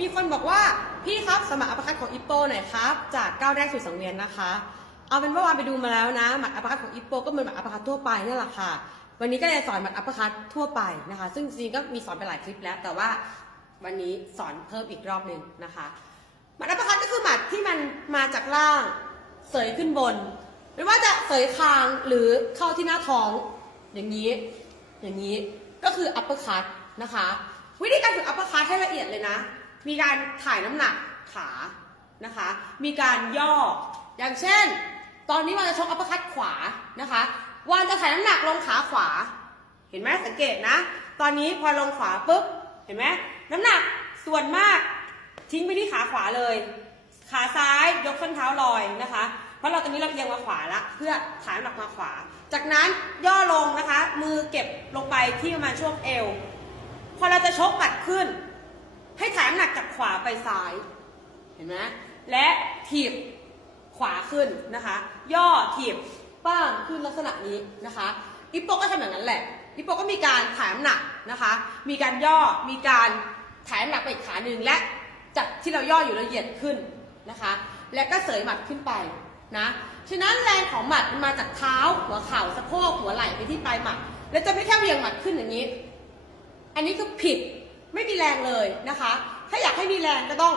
มีคนบอกว่าพี่ครับสมัครอัปคัตของอิปโปหน่อยครับ จากก้าวแรกสู่สังเวียนนะคะ เอาเป็นว่าวานไปดูมาแล้วนะหมัดอัปคัตของอิปโปก็เหมือนหมัดอัปคัตทั่วไปนี่แหละค่ะ วันนี้ก็เลยสอนหมัดอัปคัตทั่วไปนะคะ ซึ่งจริงก็มีสอนไปหลายคลิปแล้ว แต่ว่าวันนี้สอนเพิ่มอีกรอบหนึ่งนะคะหมัดอัปคัตก็คือหมัดที่มันมาจากล่างเสยขึ้นบน ไม่ว่าจะเสยคางหรือเข้าที่หน้าท้อง อย่างนี้ อย่างนี้ก็คืออัปเปอร์คัตนะคะ วิธีการฝึกอัปเปอร์คัตให้ละเอียดเลยนะ มีการถ่ายน้ำหนักขานะคะ มีการย่อ อย่างเช่น ตอนนี้วานจะชกอัปเปอร์คัตขวานะคะวานจะถ่ายน้ำหนักลงขาขวา เห็นไหมสังเกตนะ ตอนนี้พอลงขวาปุ๊บ เห็นไหมน้ำหนักส่วนมากทิ้งไปที่ขาขวาเลย ขาซ้ายยกส้นเท้าลอยนะคะ เพราะเราตอนนี้เราเอียงมาขวาละเพื่อถ่ายน้ำหนักมาขวา จากนั้นย่อลงนะคะ มือเก็บลงไปที่ประมาณช่วงเอว พอเราจะชกหมัดขึ้น ขวาไปซ้าย เห็นไหมและถีบขวาขึ้นนะคะ ย่อถีบป้างขึ้นลักษณะนี้นะคะอิปโปก็ทำอย่างนั้นแหละอิปโปก็มีการถ่ายน้ำหนักนะคะ มีการย่อมีการถ่ายน้ำหนักไปขาหนึ่งและจากที่เราย่ออยู่เราเหยียดขึ้นนะคะ และก็เสยหมัดขึ้นไปนะฉะนั้นแรงของหมัดมันมาจากเท้าหัวเข่าสะโพกหัวไหล่ไปที่ปลายหมัด และจะไม่แค่เหวียงหมัดขึ้นอย่างนี้ อันนี้คือผิด ไม่มีแรงเลยนะคะ ถ้าอยากให้มีแรงก็ต้อง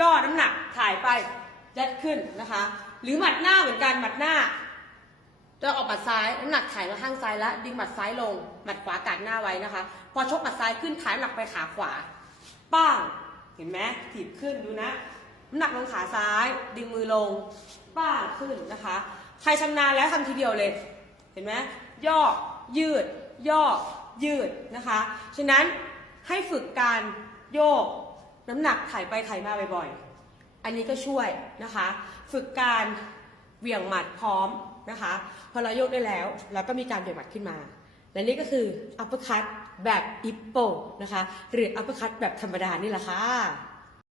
ย่อน้ำหนักถ่ายไปยัดขึ้นนะคะ หรือหมัดหน้าเหมือนกันหมัดหน้าจะออกหมัดซ้ายน้ำหนักถ่ายมาข้างซ้ายแล้วดึงหมัดซ้ายลงหมัดขวากัดหน้าไว้นะคะ พอชกหมัดซ้ายขึ้นถ่ายน้ำหนักไปขาขวาป้างเห็นไหมถีบขึ้นดูนะน้ำหนักลงขาซ้าย ดึงมือลงป้างขึ้นนะคะ ใครชำนาญแล้วทำทีเดียวเลย เห็นไหมย่อยืด ย่อยืดนะคะ ฉะนั้น ให้ฝึกการโยกน้ำหนักถ่ายไปถ่ายมาบ่อยๆ อันนี้ก็ช่วยนะคะ ฝึกการเหวี่ยงหมัดพร้อมนะคะ พอเราโยกได้แล้วเราก็มีการเหวี่ยงหมัดขึ้นมา และนี่ก็คืออัปเปอร์คัตแบบอิปโปนะคะ หรืออัปเปอร์คัตแบบธรรมดานี่แหละค่ะ